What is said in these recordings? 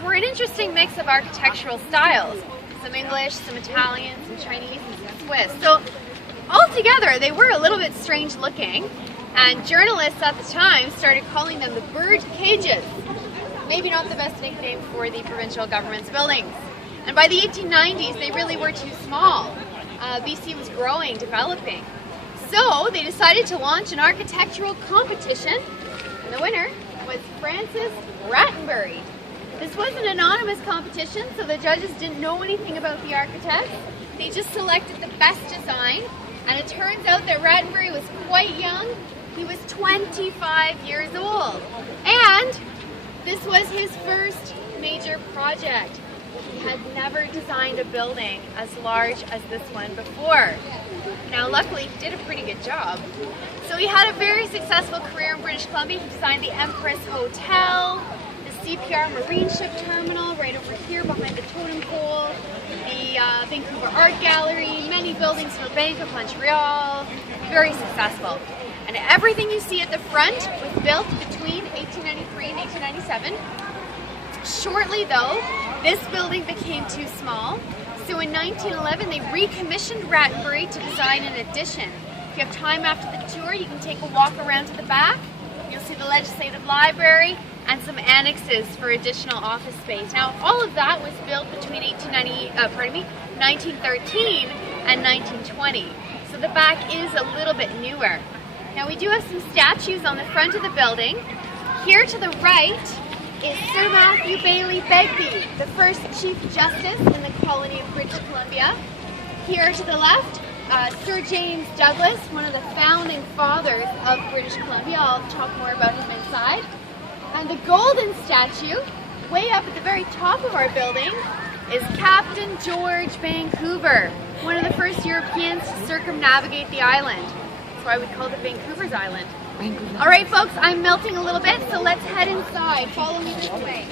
which were an interesting mix of architectural styles. Some English, some Italian, some Chinese, and some Swiss. So altogether, they were a little bit strange looking, and journalists at the time started calling them the bird cages. Maybe not the best nickname for the provincial government's buildings. And by the 1890s, they really were too small. BC was growing, developing. So they decided to launch an architectural competition, and the winner was Francis Rattenbury. This was an anonymous competition, so the judges didn't know anything about the architect. They just selected the best design, and it turns out that Rattenbury was quite young. He was 25 years old, and this was his first major project. He had never designed a building as large as this one before. Now, luckily, he did a pretty good job. So he had a very successful career in British Columbia. He designed the Empress Hotel, the CPR Marine Ship Terminal right over here behind the totem pole, the Vancouver Art Gallery, many buildings for Bank of Montreal. Very successful. And everything you see at the front was built between 1893 and 1897. Shortly though, this building became too small, so in 1911 they recommissioned Rattenbury to design an addition. If you have time after the tour, you can take a walk around to the back. You'll see the Legislative Library and some annexes for additional office space. Now, all of that was built between 1913 and 1920, so the back is a little bit newer. Now, we do have some statues on the front of the building. Here to the right is Sir Matthew Bailey Begbie, the first Chief Justice in the colony of British Columbia. Here to the left, Sir James Douglas, one of the founding fathers of British Columbia. I'll talk more about him inside. And the golden statue, way up at the very top of our building, is Captain George Vancouver, one of the first Europeans to circumnavigate the island. That's why we called it Vancouver's Island. All right, folks, I'm melting a little bit, so let's head inside. Follow me this way.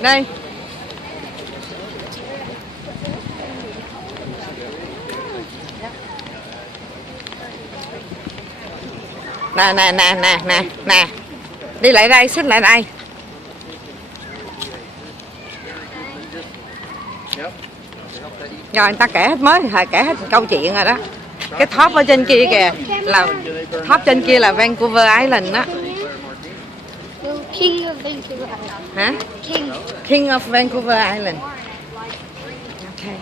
Đây. Nè. Đi lại đây, xích lại đây. Rồi người ta kể hết mới, kể hết câu chuyện rồi đó. Cái top ở trên kia kìa là top trên kia là Vancouver Island đó. King of Vancouver Island. Hả? King of Vancouver Island. Okay.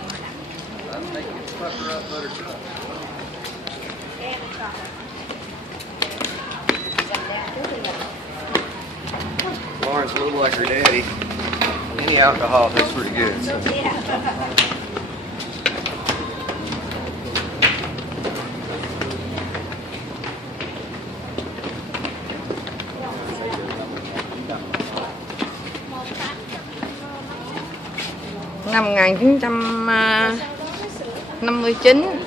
Lauren's a little like her daddy. Any alcohol tastes pretty good. So. Năm 1959.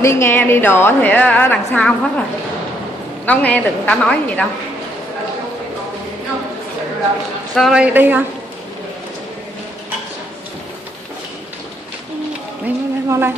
Đi nghe đi đồ thì ở đằng sau hết rồi. Đâu nghe được người ta nói gì đâu. Sorry, đi hả? Đi, ngon đây.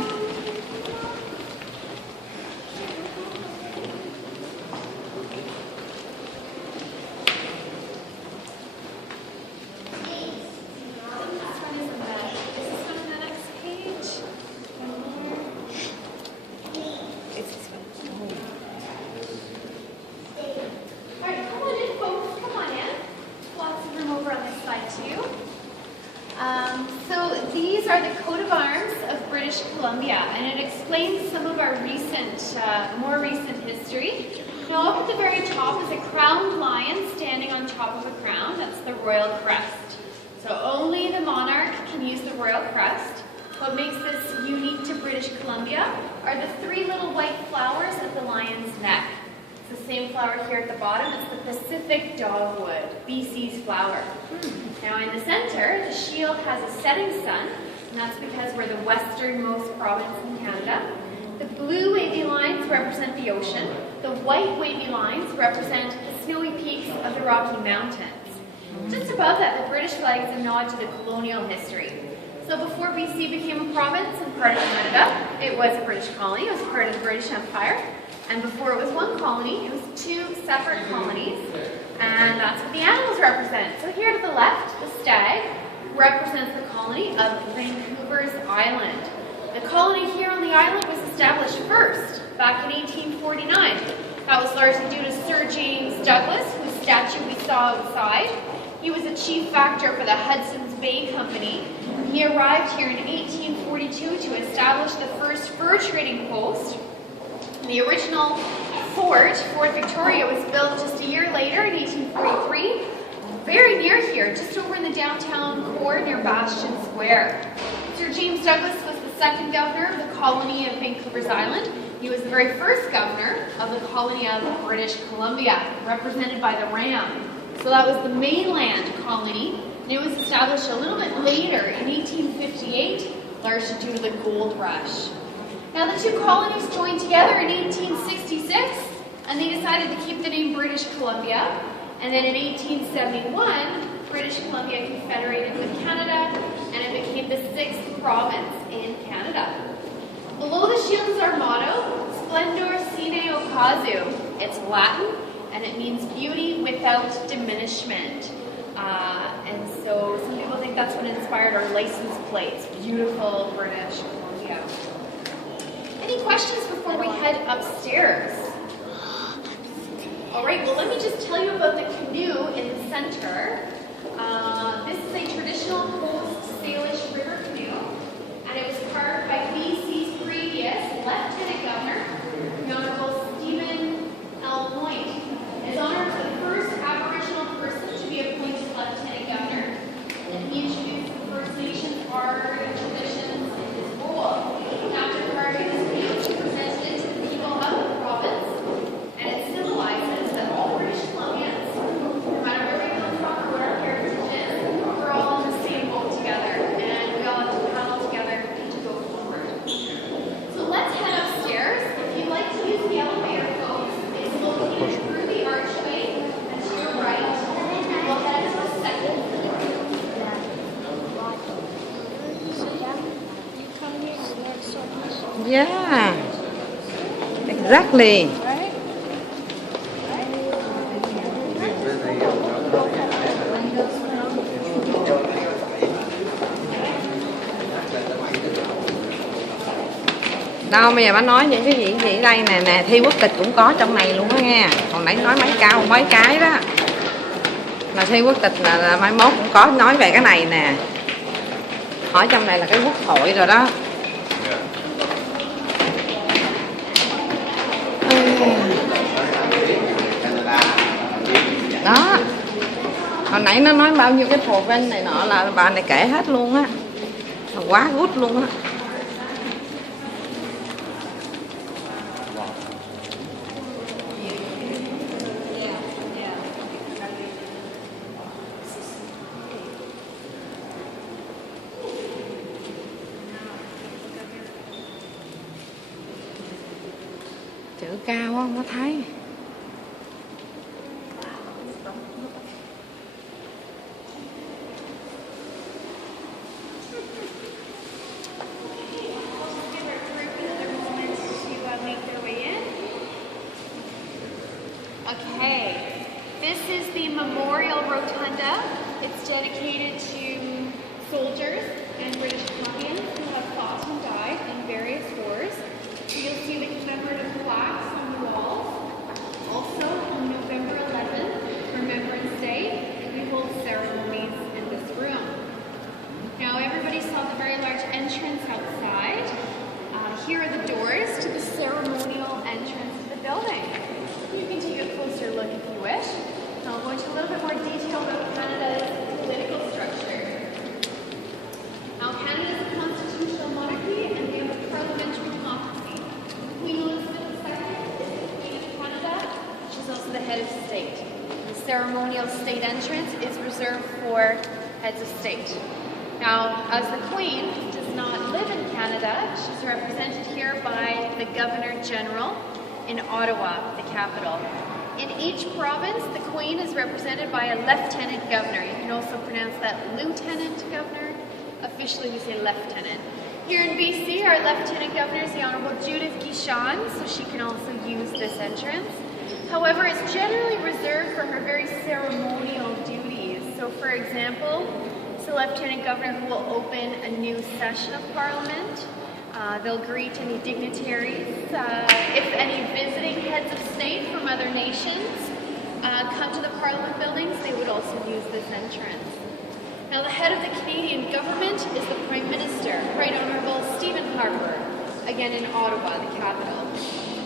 So these are the coat of arms of British Columbia, and it explains some of our more recent history. Now up at the very top is a crowned lion standing on top of a crown. That's the royal crest. So only the monarch can use the royal crest. What makes this unique to British Columbia are the three little white flowers at the lion's neck. It's the same flower here at the bottom. It's the Pacific dogwood, BC's flower. Now in the center, the shield has a setting sun, and that's because we're the westernmost province in Canada. The blue wavy lines represent the ocean. The white wavy lines represent the snowy peaks of the Rocky Mountains. Just above that, the British flag is a nod to the colonial history. So before BC became a province and part of Canada, it was a British colony. It was part of the British Empire. And before it was one colony, it was two separate colonies. And that's what the animals represent. So here to the left, the stag represents the colony of Vancouver's Island. The colony here on the island was established first, back in 1849. That was largely due to Sir James Douglas, whose statue we saw outside. He was a chief factor for the Hudson's Bay Company. He arrived here in 1842 to establish the first fur trading post. The original Fort Victoria, was built just a year later in 1843, very near here, just over in the downtown core near Bastion Square. Sir James Douglas was the second governor of the colony of Vancouver's Island. He was the very first governor of the colony of British Columbia, represented by the ram. So that was the mainland colony, and it was established a little bit later in 1858, largely due to the gold rush. Now the two colonies joined together in 1866, and they decided to keep the name British Columbia. And then in 1871, British Columbia confederated with Canada, and it became the 6th province in Canada. Below the shield is our motto, Splendor Sine Occasu. It's Latin, and it means beauty without diminishment. And so some people think that's what inspired our license plates, beautiful British Columbia. Any questions before we head upstairs? All right, well, let me just tell you about the canoe in the center. This is a traditional Coast Salish river canoe, and it was carved by BC's previous Lieutenant Governor, the Honorable Stephen L. Moynt. His honor was the first Aboriginal person to be appointed Lieutenant Governor, and he introduced the First Nations art and traditions in his role. After carving this canoe, he presented it to the people of the province, and it symbolizes that all British Columbians, no matter where we come from or what our heritage is, we're all in the same boat together, and we all have to paddle together to go forward. So let's head upstairs. If you'd like to use the elevator, folks, it's located through the archway and to your right. We'll head to the second floor. Yeah, exactly. Đâu bây giờ bà nói những cái gì đây nè nè, thi quốc tịch cũng có trong này luôn á nghe. Hồi nãy nói mấy cái đó là thi quốc tịch là mai mốt cũng có nói về cái này nè. Ở trong này là cái quốc hội rồi đó. Đó, hồi nãy nó nói bao nhiêu cái province này nọ là bà này kể hết luôn á, quá good luôn á. Chữ cao không có thấy. Okay, this is the Memorial Rotunda. It's dedicated to soldiers and British Columbians who have fought and died in various wars. So you'll see the commemorative plaques on the walls. Also, on November 11th, Remembrance Day, we hold ceremonies in this room. Now, everybody saw the very large entrance outside. Here are the doors to the ceremonial entrance of the building. You can take a closer look if you wish. I'll go into a little bit more detail about Canada's political structure. Now, Canada is a constitutional monarchy, and we have a parliamentary democracy. Queen Elizabeth II is the Queen of Canada. She's also the head of state. The ceremonial state entrance is reserved for heads of state. Now, as the Queen, to Canada. She's represented here by the Governor General in Ottawa, the capital. In each province, the Queen is represented by a Lieutenant Governor. You can also pronounce that Lieutenant Governor. Officially, we say Lieutenant. Here in BC, our Lieutenant Governor is the Honourable Judith Guichon, so she can also use this entrance. However, it's generally reserved for her very ceremonial duties. So, for example, it's the Lieutenant Governor who will open a new session of Parliament. They'll greet any dignitaries. If any visiting heads of state from other nations come to the Parliament buildings, they would also use this entrance. Now, the head of the Canadian government is the Prime Minister, Right Honourable Stephen Harper, again in Ottawa, the capital.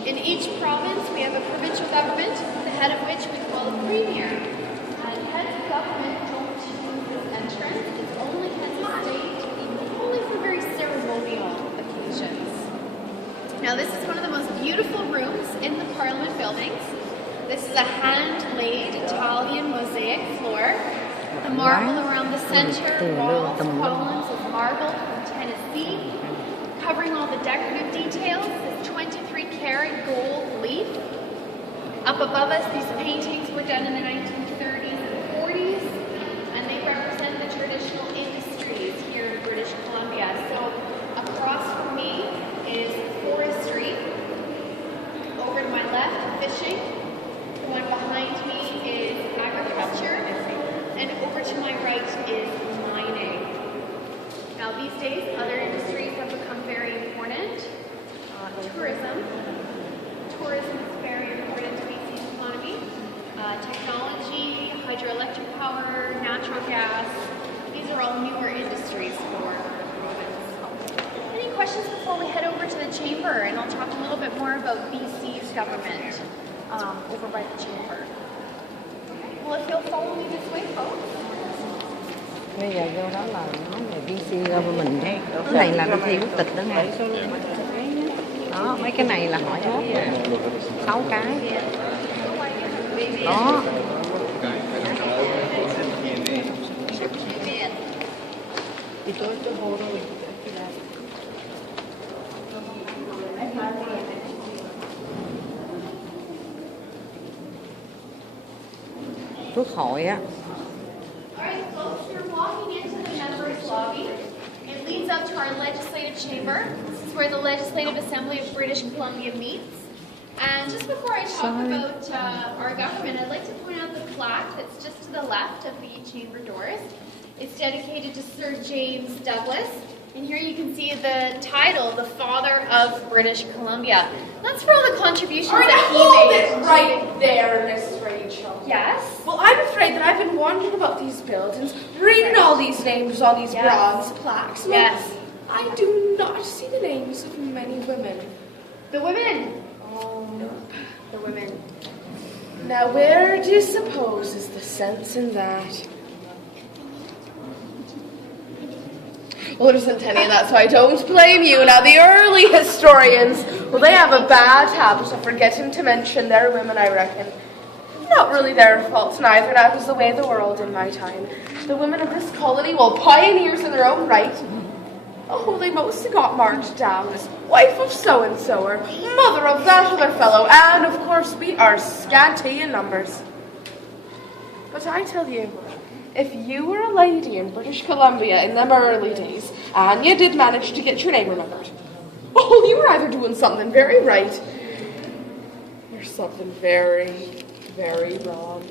In each province, we have a provincial government, the head of which we call a Premier. And heads of government don't use this entrance. It's only heads of state, only for very ceremonial occasions. Now, this is one of the most beautiful rooms in the Parliament buildings. This is a hand-laid Italian mosaic floor. The marble around the center, walls, columns of marble from Tennessee. Covering all the decorative details is 23-karat gold leaf. Up above us, these paintings were done in the 1930s and 40s, and they represent the traditional industries here in British Columbia. So across from me is forestry. Over to my left, fishing. The one behind me is agriculture. And over to my right is mining. Now these days, other industries have become very important. Tourism. Tourism is very important to BC's economy. Technology, hydroelectric power, natural gas. These are all newer industries for our province. Any questions before we head over to the chamber? And I'll talk a little bit more about BC's government over by the chamber. Well, if you'll follow me this way, folks. Bây giờ vô đó là nói về BC government. Cái này là đi thi quốc tịch đó nghe. Đó, mấy cái này là hỏi chốt nè. 6 cái. Đó. Quốc hội á. Alright folks, you're walking into the members lobby. It leads up to our legislative chamber. This is where the Legislative Assembly of British Columbia meets. And just before I talk about our government, I'd like to point out the plaque that's just to the left of the chamber doors. It's dedicated to Sir James Douglas. And here you can see the title, the Father of British Columbia. That's for all the contributions that he made. Hold it right there, Miss Rachel. Yes? Well, I'm afraid that I've been wandering about these buildings, reading all these names on these bronze plaques. Well, Yes. I do not see the names of many women. The women. Oh, nope. The women. Now, where do you suppose is the sense in that? Well, there isn't any of that, so I don't blame you. Now, the early historians, well, they have a bad habit of forgetting to mention their women, I reckon. Not really their fault neither, that was the way of the world in my time. The women of this colony, well, pioneers in their own right. Oh, they mostly got marked down as wife of so-and-so, or mother of that other fellow, and, of course, we are scanty in numbers. But I tell you, if you were a lady in British Columbia in them early days, and you did manage to get your name remembered, well, you were either doing something very right, or something very, very wrong.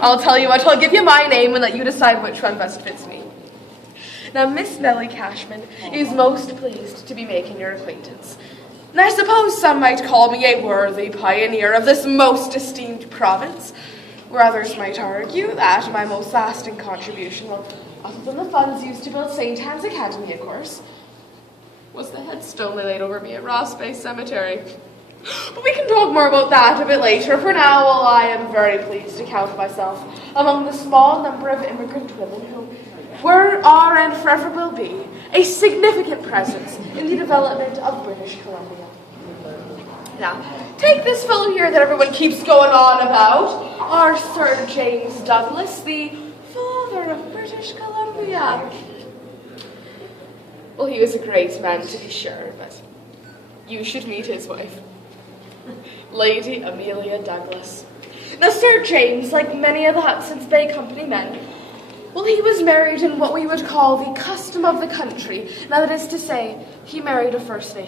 I'll tell you what, I'll give you my name and let you decide which one best fits me. Now, Miss Nellie Cashman is most pleased to be making your acquaintance. And I suppose some might call me a worthy pioneer of this most esteemed province, where others might argue that my most lasting contribution, well, other than the funds used to build St. Anne's Academy, of course, was the headstone they laid over me at Ross Bay Cemetery. But we can talk more about that a bit later. For now, well, I am very pleased to count myself among the small number of immigrant women who were, are, and forever will be a significant presence in the development of British Columbia. Now, take this fellow here that everyone keeps going on about, our Sir James Douglas, the father of British Columbia. Well, he was a great man, to be sure, but you should meet his wife, Lady Amelia Douglas. Now, Sir James, like many of the Hudson's Bay Company men, well, he was married in what we would call the custom of the country. Now, that is to say, he married a First Nation